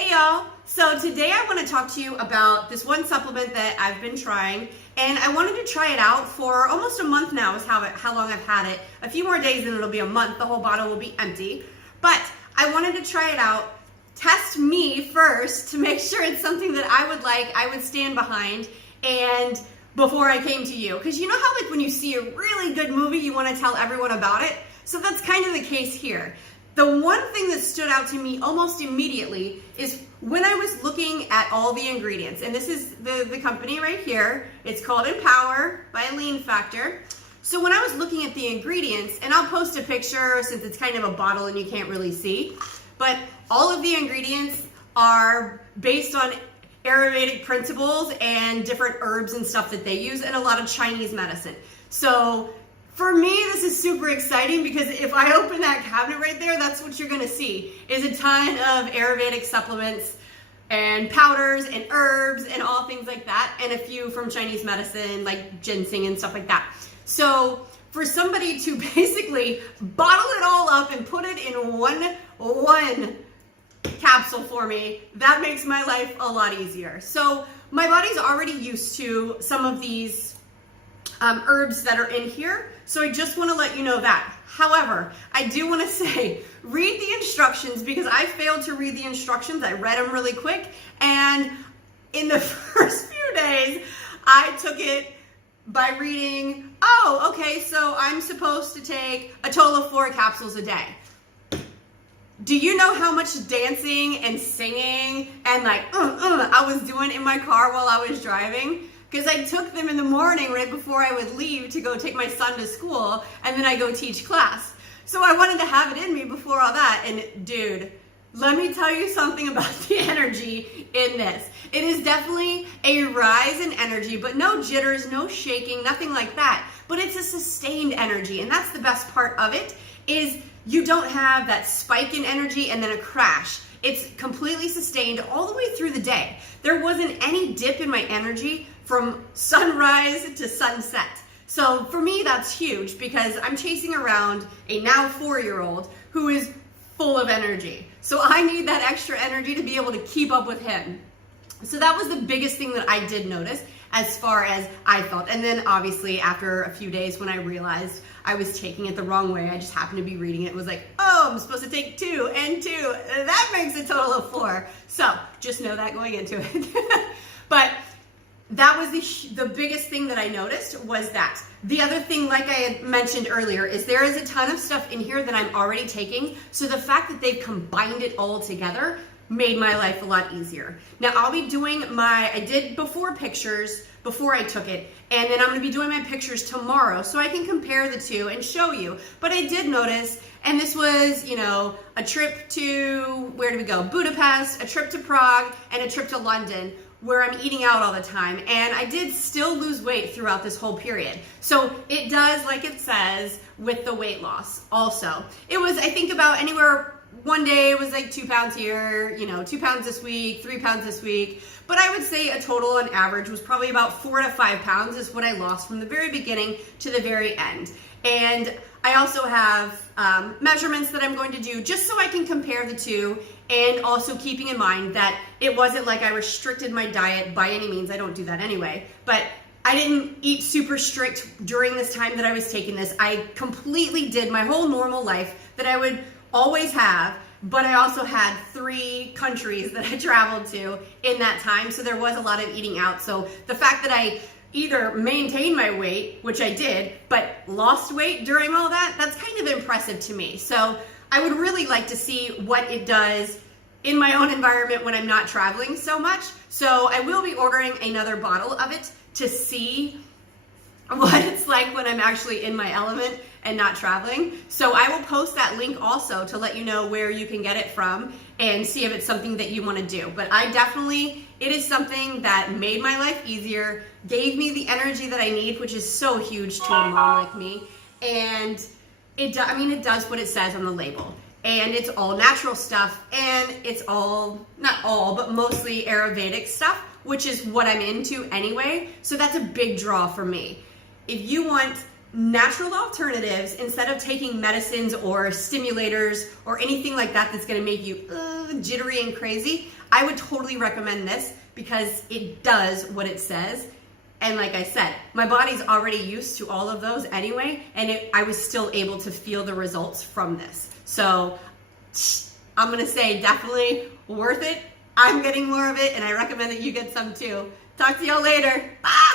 Hey y'all! So today I want to talk to you about this one supplement that I've been trying, and I wanted to try it out for almost a month now is how long I've had it. A few more days and it'll be a month, the whole bottle will be empty. But I wanted to try it out, test me first to make sure it's something that I would like, I would stand behind, and before I came to you. Because you know how like when you see a really good movie, you want to tell everyone about it? So that's kind of the case here. The one thing that stood out to me almost immediately is when I was looking at all the ingredients, and this is the company right here. It's called EmpowHER by Lean Factor. So when I was looking at the ingredients, and I'll post a picture since it's kind of a bottle and you can't really see, but all of the ingredients are based on Ayurvedic principles and different herbs and stuff that they use, and a lot of Chinese medicine. So for me, this is super exciting because if I open that cabinet right there, that's what you're gonna see, is a ton of Ayurvedic supplements and powders and herbs and all things like that, and a few from Chinese medicine like ginseng and stuff like that. So for somebody to basically bottle it all up and put it in one capsule for me, that makes my life a lot easier. So my body's already used to some of these herbs that are in here, so I just want to let you know that. However, I do want to say, read the instructions, because I failed to read the instructions. I read them really quick, and in the first few days, I took it by reading, oh, okay, so I'm supposed to take a total of 4 capsules a day. Do you know how much dancing and singing and like I was doing in my car while I was driving? Because I took them in the morning right before I would leave to go take my son to school, and then I go teach class. So I wanted to have it in me before all that, and dude, let me tell you something about the energy in this. It is definitely a rise in energy, but no jitters, no shaking, nothing like that. But it's a sustained energy, and that's the best part of it, is you don't have that spike in energy and then a crash. It's completely sustained all the way through the day. There wasn't any dip in my energy from sunrise to sunset. So for me, that's huge because I'm chasing around a now 4-year-old who is full of energy. So I need that extra energy to be able to keep up with him. So that was the biggest thing that I did notice as far as I felt. And then obviously after a few days when I realized I was taking it the wrong way, I just happened to be reading it. It was like, oh, I'm supposed to take 2 and 2. That makes a total of 4. So just know that going into it. But that was the biggest thing that I noticed was that. The other thing, like I had mentioned earlier, is there is a ton of stuff in here that I'm already taking. So the fact that they've combined it all together made my life a lot easier. Now I'll be doing I did before pictures before I took it, and then I'm gonna be doing my pictures tomorrow so I can compare the two and show you. But I did notice, and this was, you know, a trip to, where did we go? Budapest, a trip to Prague, and a trip to London, where I'm eating out all the time, and I did still lose weight throughout this whole period. So it does, like it says, with the weight loss also. It was, I think, about anywhere, one day it was like 2 pounds here, you know, 2 pounds this week, 3 pounds this week, but I would say a total on average was probably about 4 to 5 pounds is what I lost from the very beginning to the very end. And I also have measurements that I'm going to do just so I can compare the two, and also keeping in mind that it wasn't like I restricted my diet by any means. I don't do that anyway, but I didn't eat super strict during this time that I was taking this. I completely did my whole normal life that I would always have, but I also had 3 countries that I traveled to in that time, so there was a lot of eating out. So the fact that I either maintained my weight, which I did, but lost weight during all that, that's kind of impressive to me. So I would really like to see what it does in my own environment when I'm not traveling so much. So I will be ordering another bottle of it to see what it's like when I'm actually in my element and not traveling. So I will post that link also to let you know where you can get it from and see if it's something that you want to do. But it is something that made my life easier, gave me the energy that I need, which is so huge to a mom like me. And it does what it says on the label. And it's all natural stuff, and it's all, not all, but mostly Ayurvedic stuff, which is what I'm into anyway. So that's a big draw for me. If you want natural alternatives instead of taking medicines or stimulators or anything like that that's going to make you jittery and crazy, I would totally recommend this because it does what it says. And like I said, my body's already used to all of those anyway, and I was still able to feel the results from this. So I'm going to say definitely worth it. I'm getting more of it, and I recommend that you get some too. Talk to y'all later. Bye.